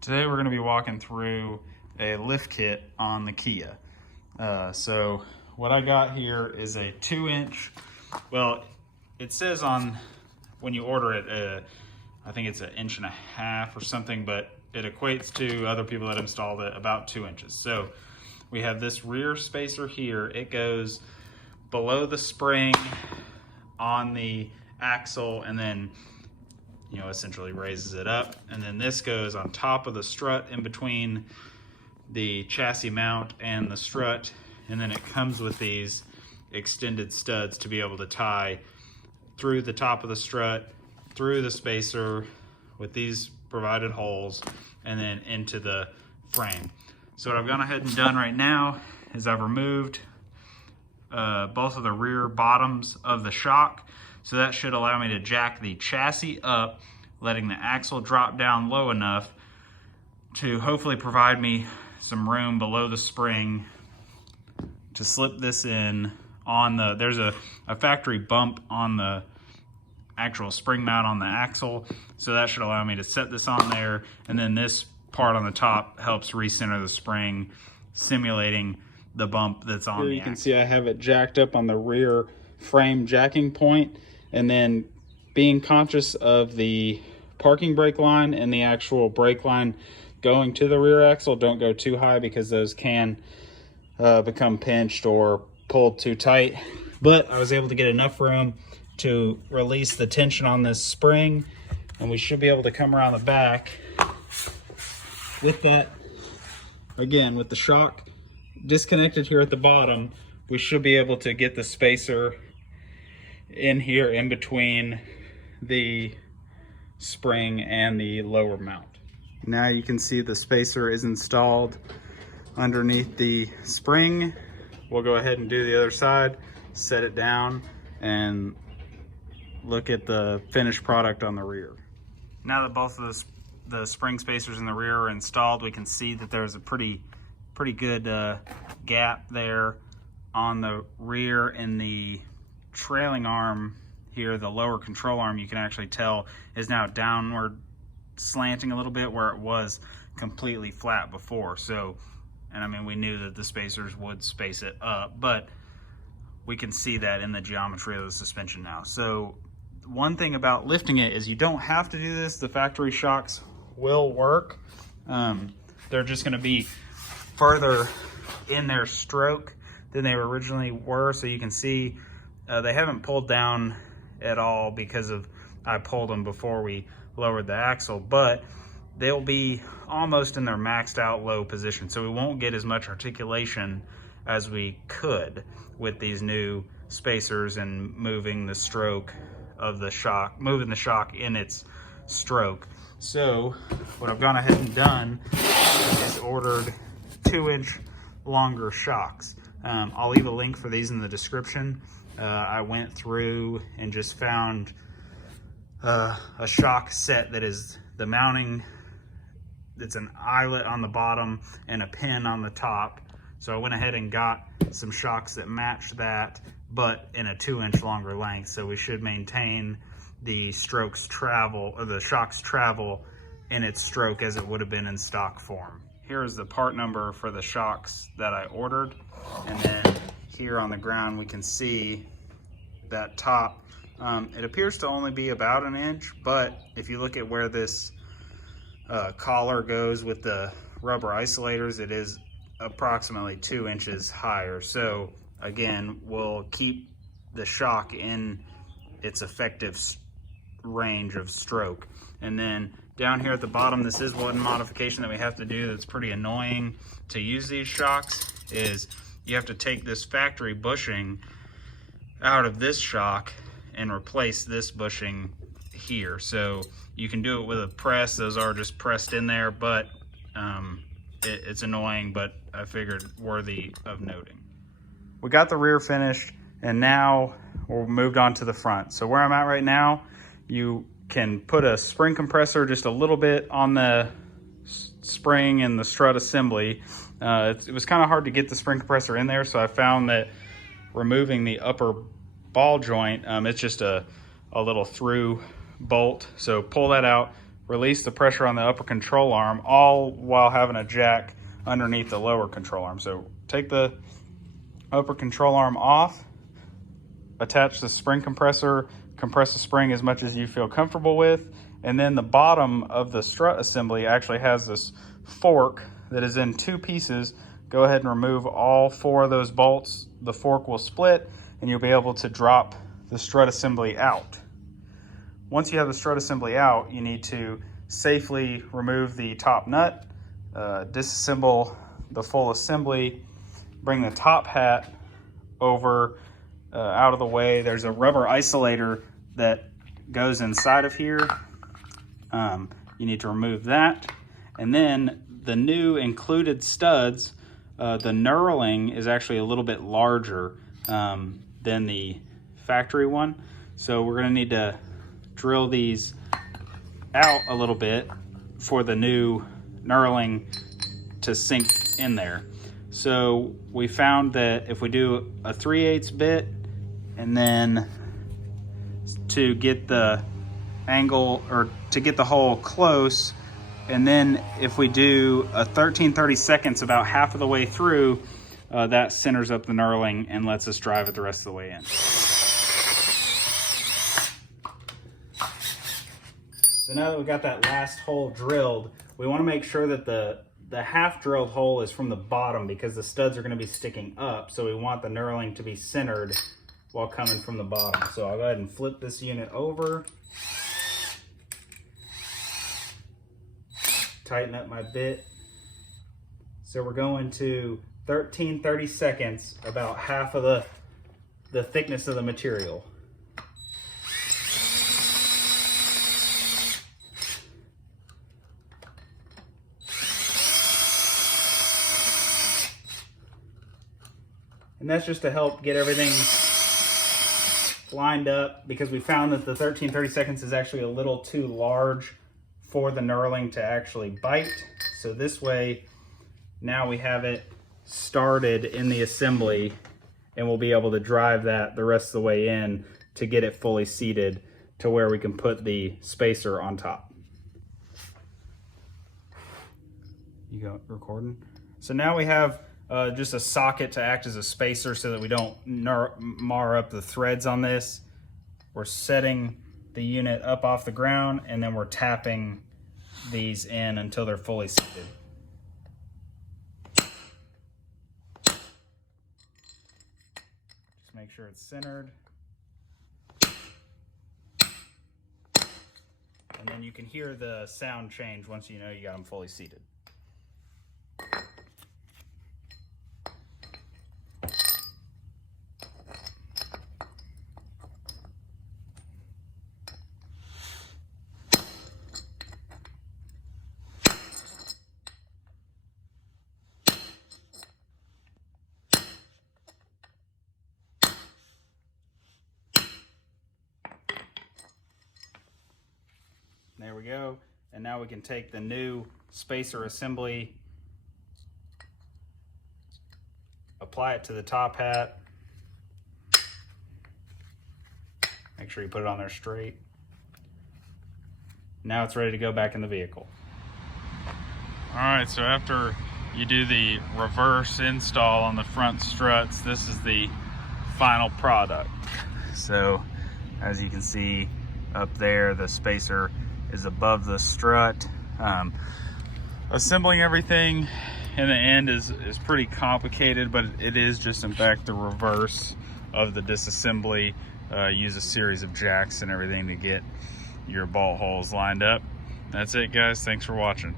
Today we're going to be walking through a lift kit on the Kia. So what I got here is a 2-inch, well, it says on, when you order it, I think it's 1.5 inches or something, but it equates to other people that installed it about 2 inches. So we have this rear spacer here. It goes below the spring on the axle and then essentially raises it up, and then this goes on top of the strut in between the chassis mount and the strut, and then it comes with these extended studs to be able to tie through the top of the strut, through the spacer with these provided holes, and then into the frame. So what I've gone ahead and done right now is I've removed both of the rear bottoms of the shock. So that should allow me to jack the chassis up, letting the axle drop down low enough to hopefully provide me some room below the spring to slip this in on the, there's a factory bump on the actual spring mount on the axle. So that should allow me to set this on there. And then this part on the top helps recenter the spring, simulating the bump that's on the axle. Here you can see I have it jacked up on the rear frame jacking point, and then being conscious of the parking brake line and the actual brake line going to the rear axle. Don't go too high because those can become pinched or pulled too tight. But I was able to get enough room to release the tension on this spring, and we should be able to come around the back with that. Again, with the shock disconnected here at the bottom, we should be able to get the spacer in here in between the spring and the lower mount. Now you can see the spacer is installed underneath the spring. We'll go ahead and do the other side, set it down, and look at the finished product on the rear. Now that both of the spring spacers in the rear are installed, we can see that there's a pretty good gap there on the rear. In the trailing arm here, the lower control arm, you can actually tell is now downward slanting a little bit where it was completely flat before. So, and I mean, we knew that the spacers would space it up, but we can see that in the geometry of the suspension now. So one thing about lifting it is you don't have to do this. The factory shocks will work. They're just going to be further in their stroke than they originally were. So you can see they haven't pulled down at all because of I pulled them before we lowered the axle, but they'll be almost in their maxed out low position. So we won't get as much articulation as we could with these new spacers and moving the stroke of the shock, moving the shock in its stroke. So what I've gone ahead and done is ordered 2-inch longer shocks. I'll leave a link for these in the description. I went through and just found a shock set that is the mounting, it's an eyelet on the bottom and a pin on the top. So I went ahead and got some shocks that match that, but in a 2-inch longer length. So we should maintain the strokes travel, or the shocks travel in its stroke as it would have been in stock form. Here is the part number for the shocks that I ordered. And then here on the ground, we can see that top. It appears to only be about 1 inch, but if you look at where this collar goes with the rubber isolators, it is approximately 2 inches higher. So again, we'll keep the shock in its effective range of stroke. And then down here at the bottom, this is one modification that we have to do that's pretty annoying to use these shocks, is you have to take this factory bushing out of this shock and replace this bushing here. So you can do it with a press. Those are just pressed in there, but it's annoying, but I figured worthy of noting. We got the rear finished, and now we're moved on to the front. So where I'm at right now, you can put a spring compressor just a little bit on the spring and the strut assembly. It was kind of hard to get the spring compressor in there, so I found that removing the upper ball joint, it's just a little through bolt. So pull that out, release the pressure on the upper control arm, all while having a jack underneath the lower control arm. So take the upper control arm off, attach the spring compressor, compress the spring as much as you feel comfortable with, and then the bottom of the strut assembly actually has this fork that is in 2 pieces. Go ahead and remove all 4 of those bolts. The fork will split and you'll be able to drop the strut assembly out. Once you have the strut assembly out, you need to safely remove the top nut, disassemble the full assembly, bring the top hat over out of the way. There's a rubber isolator that goes inside of here. You need to remove that. And then the new included studs, the knurling is actually a little bit larger than the factory one. So we're gonna need to drill these out a little bit for the new knurling to sink in there. So we found that if we do a 3/8 bit, and then to get the angle, or to get the hole close, and then if we do a 13/32, about half of the way through, that centers up the knurling and lets us drive it the rest of the way in. So now that we got that last hole drilled, we want to make sure that the half drilled hole is from the bottom, because the studs are going to be sticking up. So we want the knurling to be centered while coming from the bottom. So I'll go ahead and flip this unit over, tighten up my bit. So we're going to 13/32, about half of the thickness of the material. And that's just to help get everything lined up, because we found that the 13/32 is actually a little too large for the knurling to actually bite. So this way, now we have it started in the assembly, and we'll be able to drive that the rest of the way in to get it fully seated to where we can put the spacer on top. You got recording? So now we have just a socket to act as a spacer so that we don't mar up the threads on this. We're setting the unit up off the ground, and then we're tapping these in until they're fully seated. Just make sure it's centered. And then you can hear the sound change once you know you got them fully seated. There we go. And now we can take the new spacer assembly, apply it to the top hat. Make sure you put it on there straight. Now it's ready to go back in the vehicle. All right, so after you do the reverse install on the front struts, this is the final product. So as you can see up there, the spacer is above the strut. Assembling everything in the end is pretty complicated, but it is just in fact the reverse of the disassembly. Use a series of jacks and everything to get your bolt holes lined up. That's it, guys. Thanks for watching.